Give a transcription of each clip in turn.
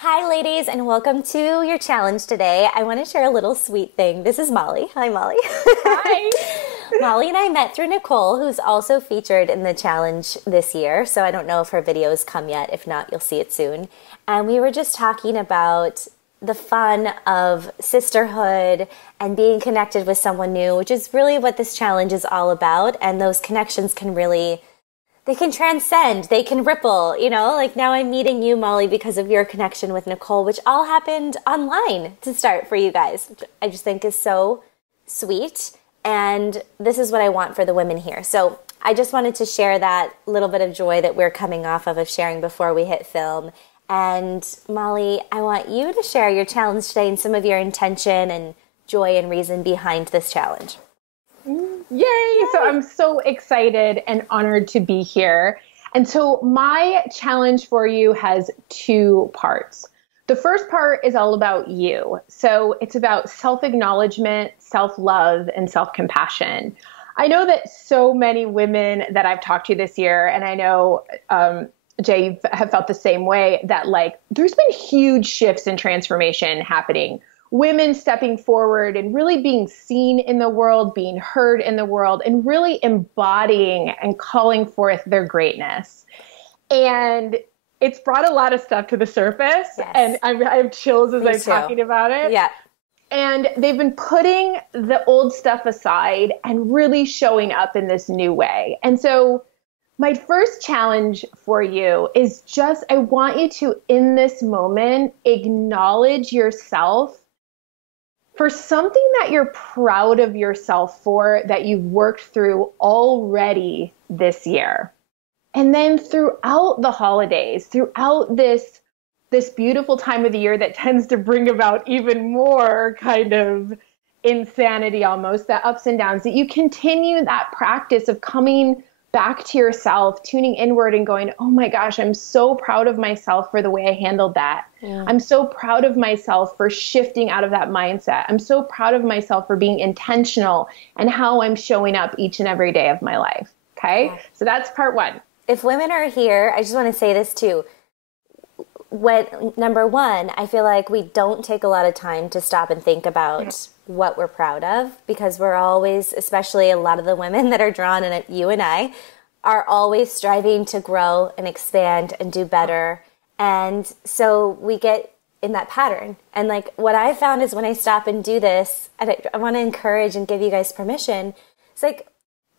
Hi, ladies, and welcome to your challenge today. I want to share a little sweet thing. This is Molly. Hi, Molly. Hi. Molly and I met through Nicole, who's also featured in the challenge this year. So I don't know if her video has come yet. If not, you'll see it soon. And we were just talking about the fun of sisterhood and being connected with someone new, which is really what this challenge is all about. And those connections can really... they can transcend, they can ripple, like now I'm meeting you, Molly, because of your connection with Nicole, which all happened online to start for you guys, which I just think is so sweet. And this is what I want for the women here. So I just wanted to share that little bit of joy that we're coming off of sharing before we hit film. And Molly, I want you to share your challenge today and some of your intention and joy and reason behind this challenge. Yay! So I'm so excited and honored to be here. And so my challenge for you has two parts. The first part is all about you. So it's about self-acknowledgement, self-love, and self-compassion. I know that so many women that I've talked to this year, and I know, Jay, you have felt the same way, that there's been huge shifts and transformation happening. Women stepping forward and really being seen in the world, being heard in the world, and really embodying and calling forth their greatness. And it's brought a lot of stuff to the surface. Yes. And I have chills as Me I'm too. talking about it. Yeah. And they've been putting the old stuff aside and really showing up in this new way. And so my first challenge for you is just, I want you to, in this moment, acknowledge yourself for something that you're proud of yourself for, that you've worked through already this year. And then throughout the holidays, throughout this beautiful time of the year that tends to bring about even more kind of insanity, almost, that ups and downs, that you continue that practice of coming back to yourself, tuning inward and going, oh my gosh, I'm so proud of myself for the way I handled that. Yeah. I'm so proud of myself for shifting out of that mindset. I'm so proud of myself for being intentional and how I'm showing up each and every day of my life. Okay. Yeah. So that's part one. If women are here, I just want to say this too. Number one, I feel like we don't take a lot of time to stop and think about what we're proud of, because we're always, especially a lot of the women that are drawn in it, you and I, are always striving to grow and expand and do better. And so we get in that pattern. And what I found is when I stop and do this, and I want to encourage and give you guys permission, it's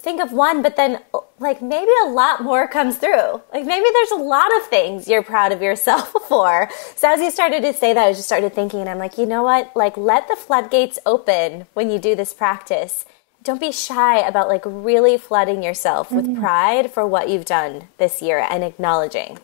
think of one, but then maybe a lot more comes through. Maybe there's a lot of things you're proud of yourself for. So as you started to say that, I just started thinking, and I'm like, you know what? Let the floodgates open when you do this practice. Don't be shy about really flooding yourself with pride for what you've done this year and acknowledging.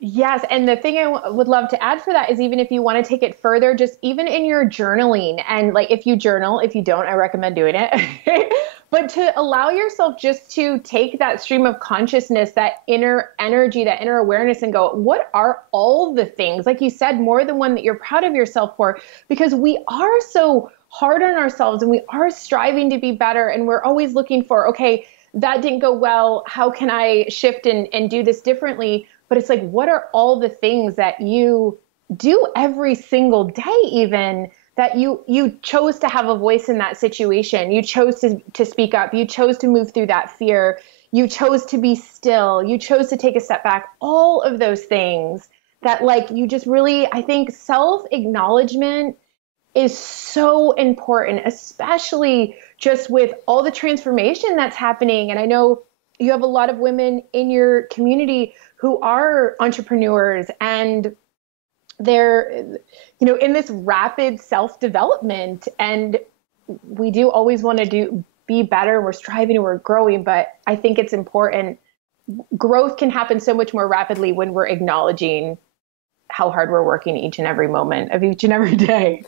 Yes. And the thing I would love to add for that is, even if you want to take it further, just even in your journaling, and if you journal, if you don't, I recommend doing it. But to allow yourself just to take that stream of consciousness, that inner energy, that inner awareness, and go, what are all the things, like you said, more than one, that you're proud of yourself for? Because we are so hard on ourselves and we are striving to be better. And we're always looking for, okay, that didn't go well. How can I shift and do this differently? But it's what are all the things that you do every single day, even, that you chose to have a voice in that situation. You chose to speak up. You chose to move through that fear. You chose to be still. You chose to take a step back. All of those things that you just really, I think self-acknowledgement is so important, especially just with all the transformation that's happening. And I know you have a lot of women in your community who are entrepreneurs, and they're, in this rapid self-development, and we do always want to be better. We're striving and we're growing, but I think it's important. Growth can happen so much more rapidly when we're acknowledging how hard we're working each and every moment of each and every day.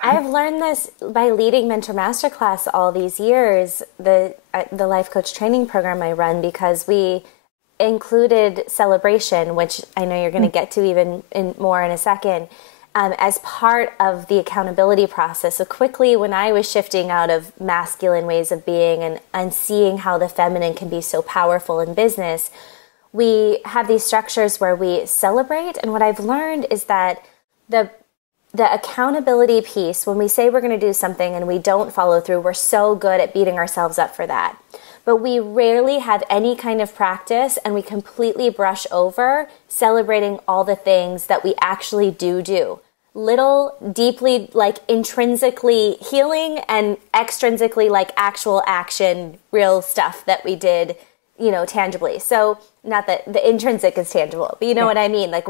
I've learned this by leading Mentor Masterclass all these years, the life coach training program I run, because we included celebration, which I know you're going to get to even more in a second, as part of the accountability process. So quickly, when I was shifting out of masculine ways of being and seeing how the feminine can be so powerful in business, we have these structures where we celebrate. And what I've learned is that the accountability piece, when we say we're going to do something and we don't follow through, we're so good at beating ourselves up for that. But we rarely have any kind of practice, and we completely brush over celebrating all the things that we actually do. Little, deeply, like intrinsically healing, and extrinsically like actual action, real stuff that we did, tangibly. So not that the intrinsic is tangible, but you know what I mean? Like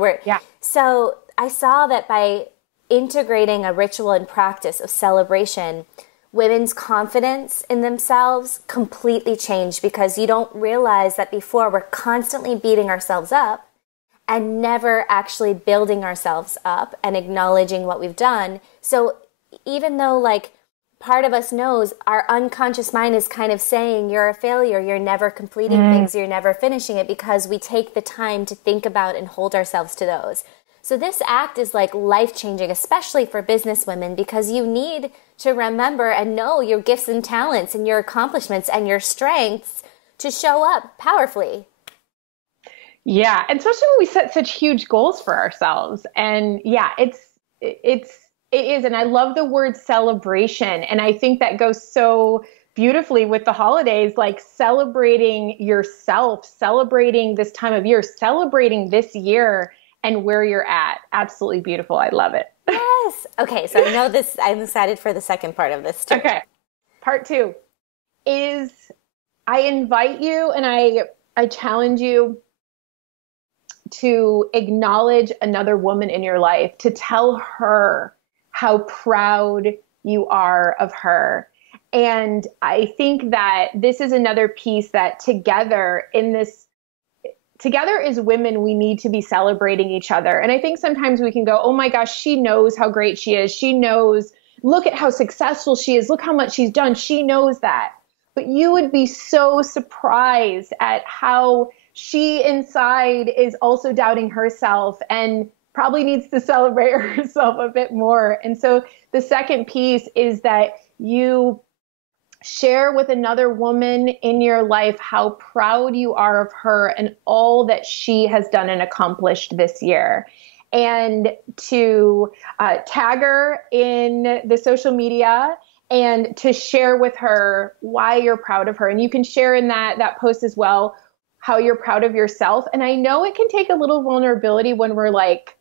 So I saw that by integrating a ritual and practice of celebration, women's confidence in themselves completely changed, because you don't realize that before we're constantly beating ourselves up and never actually building ourselves up and acknowledging what we've done. So even though like part of us knows, our unconscious mind is kind of saying you're a failure, you're never completing things, you're never finishing it, because we take the time to think about and hold ourselves to those. So this act is like life-changing, especially for business women, because you need to remember and know your gifts and talents and your accomplishments and your strengths to show up powerfully. Yeah. And especially when we set such huge goals for ourselves. And yeah, it is. And I love the word celebration. And I think that goes so beautifully with the holidays, like celebrating yourself, celebrating this time of year, celebrating this year and where you're at. Absolutely beautiful. I love it. Yes. Okay. So I know this, I'm excited for the second part of this too. Okay. Part 2 is I invite you and I challenge you to acknowledge another woman in your life, to tell her how proud you are of her. And I think that this is another piece that together as women, we need to be celebrating each other. And I think sometimes we can go, oh my gosh, she knows how great she is. She knows, look at how successful she is. Look how much she's done. She knows that. But you would be so surprised at how she inside is also doubting herself and probably needs to celebrate herself a bit more. And so the second piece is that you share with another woman in your life how proud you are of her and all that she has done and accomplished this year. And to tag her in the social media and to share with her why you're proud of her. And you can share in that post as well how you're proud of yourself. And I know it can take a little vulnerability when we're like,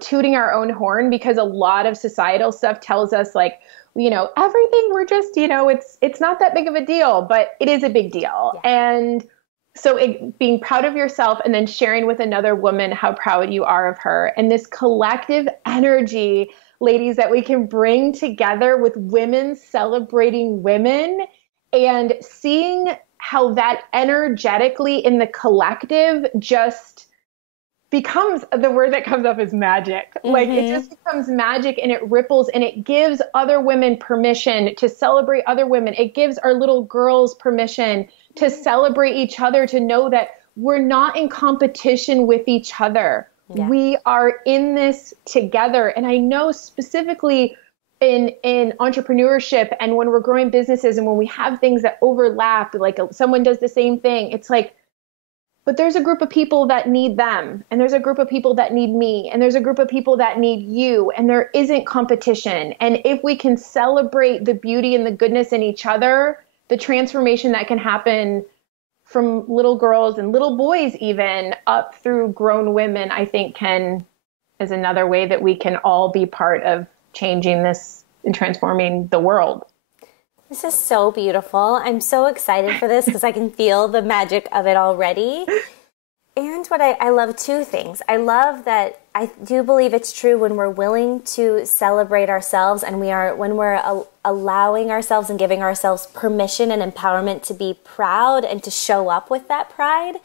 tooting our own horn, because a lot of societal stuff tells us like, everything we're just, it's not that big of a deal, but it is a big deal. Yeah. And so being proud of yourself and then sharing with another woman how proud you are of her, and this collective energy, ladies, that we can bring together with women celebrating women, and seeing how that energetically in the collective just becomes, the word that comes up is magic. Like it just becomes magic, and it ripples, and it gives other women permission to celebrate other women. It gives our little girls permission to celebrate each other, to know that we're not in competition with each other. Yeah. We are in this together. And I know specifically in entrepreneurship, and when we're growing businesses and when we have things that overlap, like someone does the same thing, it's like, but there's a group of people that need them, and there's a group of people that need me, and there's a group of people that need you, and there isn't competition. And if we can celebrate the beauty and the goodness in each other, the transformation that can happen from little girls and little boys even up through grown women, I think is another way that we can all be part of changing this and transforming the world. This is so beautiful. I'm so excited for this because I can feel the magic of it already. And what I love two things. I love that I do believe it's true when we're willing to celebrate ourselves, and when we're allowing ourselves and giving ourselves permission and empowerment to be proud and to show up with that pride,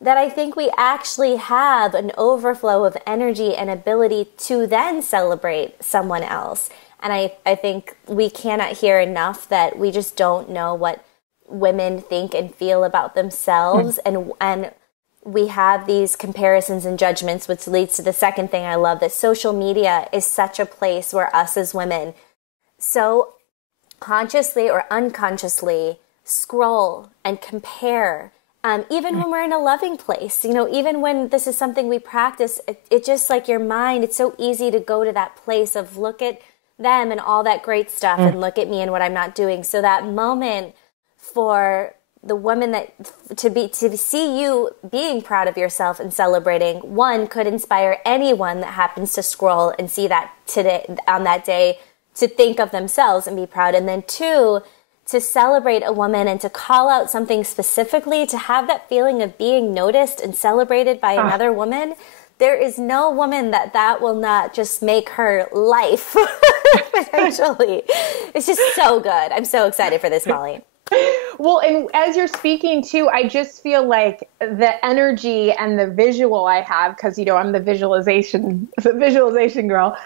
that I think we actually have an overflow of energy and ability to then celebrate someone else. And I think we cannot hear enough that we just don't know what women think and feel about themselves. And we have these comparisons and judgments, which leads to the second thing I love, that social media is such a place where us as women so consciously or unconsciously scroll and compare Even when we're in a loving place, even when this is something we practice, it just like your mind, it's so easy to go to that place of look at them and all that great stuff and look at me and what I'm not doing. So that moment for the woman to see you being proud of yourself and celebrating, one, could inspire anyone that happens to scroll and see that today on that day to think of themselves and be proud. And then two, to celebrate a woman and to call out something specifically, to have that feeling of being noticed and celebrated by another woman. There is no woman that will not just make her life, potentially. It's just so good. I'm so excited for this, Molly. Well, and as you're speaking too, I just feel like the energy and the visual I have, because, I'm the visualization girl.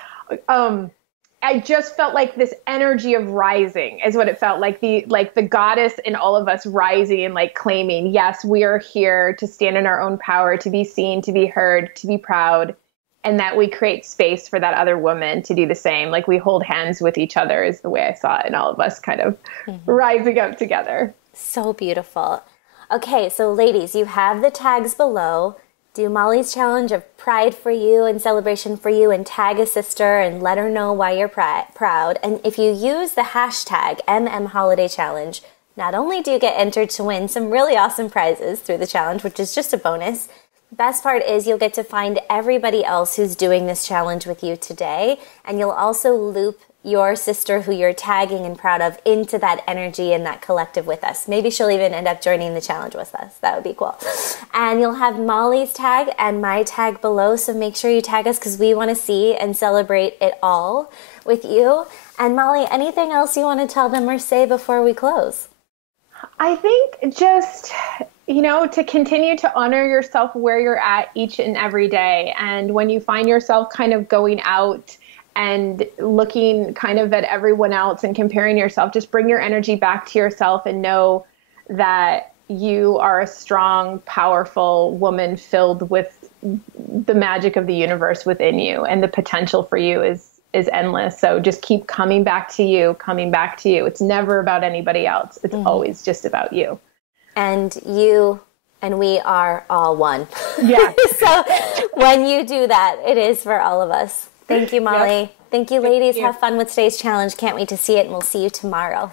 I just felt like this energy of rising is what it felt like. The goddess in all of us rising and like claiming, yes, we are here to stand in our own power, to be seen, to be heard, to be proud, and that we create space for that other woman to do the same. Like we hold hands with each other is the way I saw it, and all of us kind of rising up together. So beautiful. Okay, so ladies, you have the tags below. Do Molly's challenge of pride for you and celebration for you, and tag a sister and let her know why you're proud. And if you use the hashtag #HolidayChallenge, not only do you get entered to win some really awesome prizes through the challenge, which is just a bonus, the best part is you'll get to find everybody else who's doing this challenge with you today, and you'll also loop your sister who you're tagging and proud of into that energy and that collective with us. Maybe she'll even end up joining the challenge with us. That would be cool. And you'll have Molly's tag and my tag below, so make sure you tag us because we want to see and celebrate it all with you. And Molly, anything else you want to tell them or say before we close? I think just, to continue to honor yourself where you're at each and every day. And when you find yourself kind of going out and looking kind of at everyone else and comparing yourself, just bring your energy back to yourself and know that you are a strong, powerful woman filled with the magic of the universe within you, and the potential for you is endless. So just keep coming back to you, coming back to you. It's never about anybody else. It's always just about you. And you and we are all one. Yeah. So when you do that, it is for all of us. Thank you, Molly. Yep. Thank you, ladies. Have fun with today's challenge. Can't wait to see it, and we'll see you tomorrow.